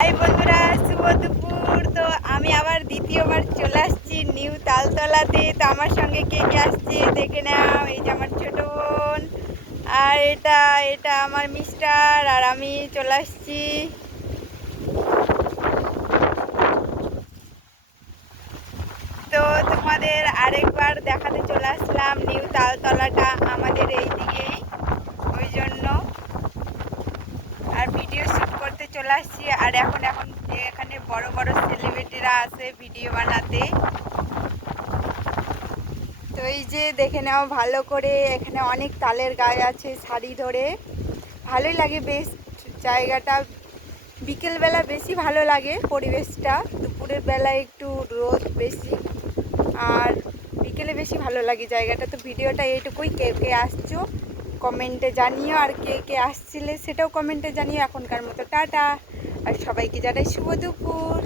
High বন্ধুরা, শুভ দুপুর। তো আমি আবার দ্বিতীয়বার চলে আসছি নিউ তালতলাতে। তো আমার সঙ্গে কে কে আসছে দেখে নাও। এই যে আমার ছোট বোন, আর এটা এটা আমার মিস্টার, আর আমি চলে আসছি। তো তোমাদের আরেকবার দেখাতে চলে আসলাম নিউ তালতলাটা আমাদের এই দিকেই, ওই জন্য আর ভিডিও শ্যুট করতে চলে আসছি। আর এখন এখন এখানে বড় বড় সেলিব্রিটিরা আসে ভিডিও বানাতে। তো এই যে দেখে নাও ভালো করে, এখানে অনেক তালের গাছ আছে সারি ধরে, ভালোই লাগে বেশ জায়গাটা। বিকেলবেলা বেশি ভালো লাগে পরিবেশটা, দুপুরের বেলায় একটু রোদ বেশি, আর বিকেলে বেশি ভালো লাগে জায়গাটা। তো ভিডিওটা এইটুকুই। কে কে আসছো কমেন্টে জানিও, আর কে কে আসছিলে সেটাও কমেন্টে জানিও। এখনকার মতো টাটা, আর সবাইকে জানাই শুভ দুপুর।